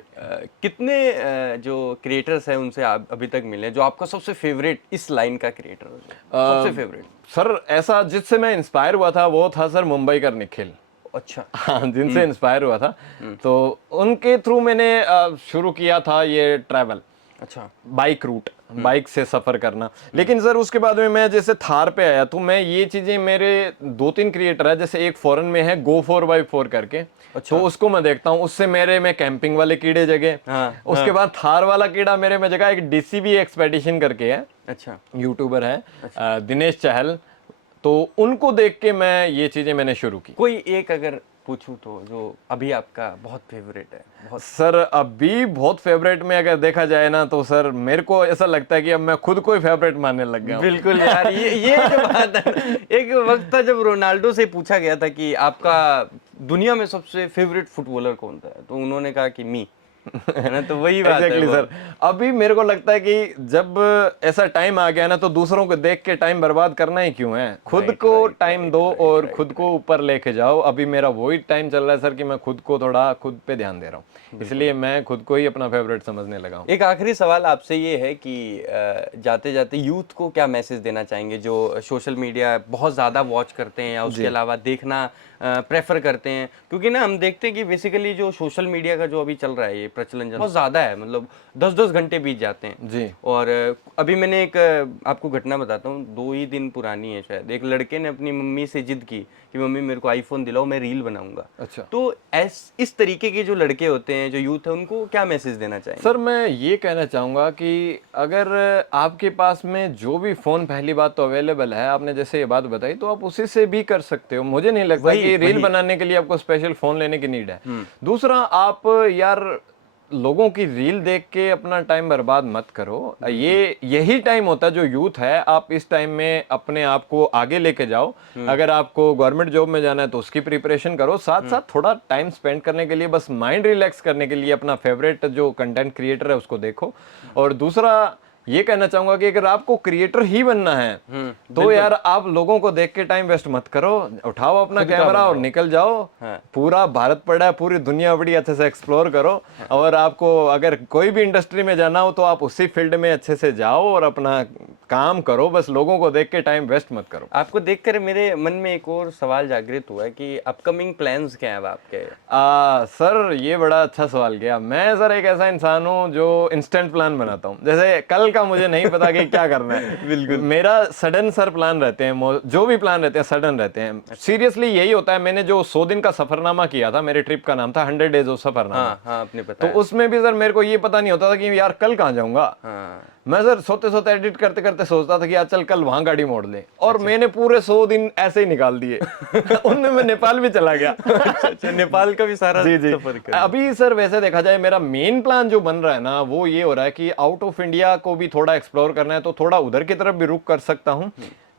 कितने जो क्रिएटर्स हैं उनसे आप अभी तक मिले, जो आपका सबसे फेवरेट इस लाइन का क्रिएटर हो, सबसे फेवरेट? सर ऐसा जिससे मैं इंस्पायर हुआ था वो था सर मुंबई का निखिल। अच्छा। हाँ, जिनसे इंस्पायर हुआ था, तो उनके थ्रू मैंने शुरू किया था ये ट्रैवल। अच्छा। बाइक रूट, बाइक से सफर करना। लेकिन सर उसके बाद में मैं जैसे थार पे आया, तो मैं ये चीजें, मेरे 2-3 क्रिएटर है, जैसे एक फॉरेन में है Go 4x4 करके। अच्छा। तो उसको मैं देखता हूँ, उससे मेरे में कैंपिंग वाले कीड़े जगह। हाँ, उसके बाद थार वाला कीड़ा मेरे में जगह। एक DCB एक्सपेडिशन करके है, अच्छा, यूट्यूबर है, अच्छा, दिनेश चहल। तो उनको देख के मैं ये चीजें मैंने शुरू की। कोई एक अगर पूछूं तो जो अभी आपका बहुत फेवरेट है? बहुत सर अभी बहुत फेवरेट में अगर देखा जाए ना, तो सर मेरे को ऐसा लगता है कि अब मैं खुद को ही फेवरेट मानने लग गया हूं। बिल्कुल यार, ये जो बात है, एक वक्त था जब रोनाल्डो से पूछा गया था कि आपका दुनिया में सबसे फेवरेट फुटबॉलर कौन था, तो उन्होंने कहा कि मी। है ना, तो वही बात एग्जैक्टली है सर। अभी मेरे को लगता है कि जब ऐसा टाइम आ गया ना, तो दूसरों को देख के टाइम बर्बाद करना ही क्यों है, खुद को टाइम दो और खुद को ऊपर लेके जाओ। अभी मेरा वही टाइम चल रहा है सर कि मैं खुद को थोड़ा खुद पे ध्यान दे रहा हूँ, इसलिए मैं खुद को ही अपना फेवरेट समझने लगा हूँ। एक आखिरी सवाल आपसे ये है कि जाते जाते यूथ को क्या मैसेज देना चाहेंगे जो सोशल मीडिया बहुत ज़्यादा वॉच करते हैं या उसके अलावा देखना प्रेफर करते हैं, क्योंकि ना हम देखते हैं कि बेसिकली जो सोशल मीडिया का जो अभी चल रहा है ये प्रचलन बहुत ज़्यादा है, मतलब 10-10 घंटे बीत जाते हैं जी। और अभी मैंने एक आपको घटना बताता हूँ, 2 ही दिन पुरानी है शायद। एक लड़के ने अपनी मम्मी से जिद की कि मम्मी मेरे को आईफोन दिलाओ, मैं रील बनाऊंगा। अच्छा। तो इस तरीके के जो लड़के होते हैं, जो यूथ है, उनको क्या मैसेज देना चाहिए? सर मैं ये कहना चाहूँगा कि अगर आपके पास में जो भी फ़ोन, पहली बात तो अवेलेबल है, आपने जैसे ये बात बताई, तो आप उसी से भी कर सकते हो। मुझे नहीं लगता कि रील बनाने के लिए आपको स्पेशल फ़ोन लेने की नीड है। दूसरा, आप यार लोगों की रील देख के अपना टाइम बर्बाद मत करो। ये यही टाइम होता है जो यूथ है, आप इस टाइम में अपने आप को आगे लेके जाओ। अगर आपको गवर्नमेंट जॉब में जाना है तो उसकी प्रिपरेशन करो, साथ साथ थोड़ा टाइम स्पेंड करने के लिए, बस माइंड रिलैक्स करने के लिए अपना फेवरेट जो कंटेंट क्रिएटर है उसको देखो। और दूसरा ये कहना चाहूंगा कि अगर आपको क्रिएटर ही बनना है तो यार आप लोगों को देख के टाइम वेस्ट मत करो, उठाओ अपना कैमरा और निकल जाओ। पूरा भारत पड़ा है, पूरी दुनिया बड़ी, अच्छे से एक्सप्लोर करो। और आपको अगर कोई भी इंडस्ट्री में जाना हो तो आप उसी फील्ड में अच्छे से जाओ और अपना काम करो, बस लोगों को देख के टाइम वेस्ट मत करो। आपको देखकर मेरे मन में एक और सवाल जागृत हुआ है कि अपकमिंग प्लान्स क्या है अब आपके? सर ये बड़ा अच्छा सवाल किया। मैं सर एक ऐसा इंसान हूँ जो इंस्टेंट प्लान बनाता हूँ, जैसे कल का मुझे नहीं पता कि क्या करना है। बिल्कुल मेरा सडन सर प्लान रहते हैं, जो भी प्लान रहते हैं सडन रहते हैं। सीरियसली यही होता है। मैंने जो 100 दिन का सफरनामा किया था, मेरे ट्रिप का नाम था 100 डेज ऑफ सफरनामा। हाँ, आपने बताया। तो उसमें भी सर मेरे को ये पता नहीं होता था कि यार कल कहाँ जाऊंगा। मैं सर सोते सोते एडिट करते करते सोचता था कि यार चल कल वहां गाड़ी मोड़ ले, और मैंने पूरे 100 दिन ऐसे ही निकाल दिए। उनमें मैं नेपाल भी चला गया। अच्छा, नेपाल का भी सारा जी जी। सफर कर। अभी सर वैसे देखा जाए मेरा मेन प्लान जो बन रहा है ना, वो ये हो रहा है कि आउट ऑफ इंडिया को भी थोड़ा एक्सप्लोर करना है, तो थोड़ा उधर की तरफ भी रुक कर सकता हूँ।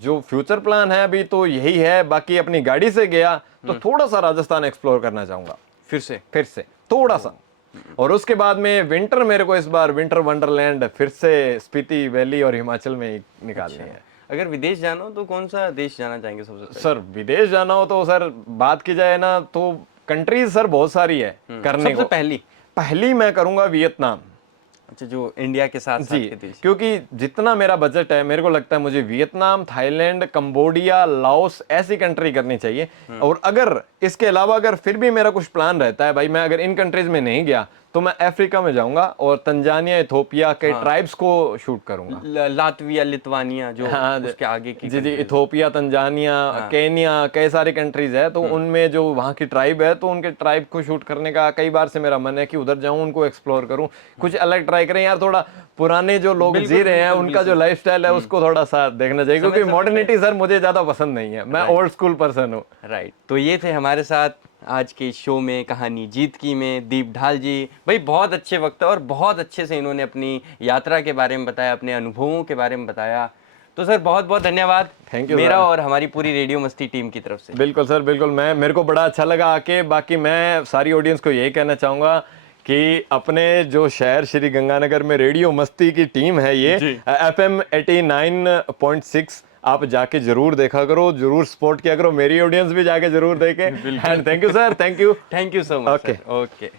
जो फ्यूचर प्लान है अभी तो यही है। बाकी अपनी गाड़ी से गया तो थोड़ा सा राजस्थान एक्सप्लोर करना चाहूंगा फिर से थोड़ा सा। और उसके बाद में विंटर, मेरे को इस बार विंटर वंडरलैंड फिर से स्पीति वैली और हिमाचल में निकालनी है। अगर विदेश जाना हो तो कौन सा देश जाना चाहेंगे सबसे पहले? सर विदेश जाना हो तो सर बात की जाए ना तो कंट्रीज सर बहुत सारी है करने को। पहली मैं करूंगा वियतनाम। अच्छा, जो इंडिया के साथ साथ के देश। क्योंकि जितना मेरा बजट है, मेरे को लगता है मुझे वियतनाम, थाईलैंड, कंबोडिया, लाओस ऐसी कंट्री करनी चाहिए। और अगर इसके अलावा अगर फिर भी मेरा कुछ प्लान रहता है भाई, मैं अगर इन कंट्रीज में नहीं गया तो मैं अफ्रीका में जाऊंगा और तंजानिया, इथोपिया के ट्राइब्स को शूट करूंगा। लातविया, लिथुआनिया, जो उसके आगे की। जी, इथोपिया, तंजानिया, केन्या, कई सारी कंट्रीज है, तो उनमें जो वहाँ की ट्राइब है तो उनके ट्राइब को शूट करने का कई बार से मेरा मन है कि उधर जाऊं, उनको एक्सप्लोर करूं, कुछ अलग ट्राई करें यार। थोड़ा पुराने जो लोग जी रहे हैं उनका जो लाइफस्टाइल है उसको थोड़ा सा देखना चाहिए, क्योंकि मॉडर्निटी सर मुझे ज्यादा पसंद नहीं है। मैं ओल्ड स्कूल पर्सन हूँ। राइट। तो ये थे हमारे साथ आज के शो में कहानी जीत की में दीप ढाल जी। भाई बहुत अच्छे वक्त और बहुत अच्छे से इन्होंने अपनी यात्रा के बारे में बताया, अपने अनुभवों के बारे में बताया। तो सर बहुत बहुत धन्यवाद। थैंक यू मेरा और हमारी पूरी रेडियो मस्ती टीम की तरफ से। बिल्कुल सर, बिल्कुल। मेरे को बड़ा अच्छा लगा आके। बाकी मैं सारी ऑडियंस को यही कहना चाहूंगा कि अपने जो शहर श्री गंगानगर में रेडियो मस्ती की टीम है, ये FM 89.6, आप जाके जरूर देखा करो, जरूर सपोर्ट किया करो। मेरी ऑडियंस भी जाके जरूर देखे। And thank you sir, thank you so much. Okay.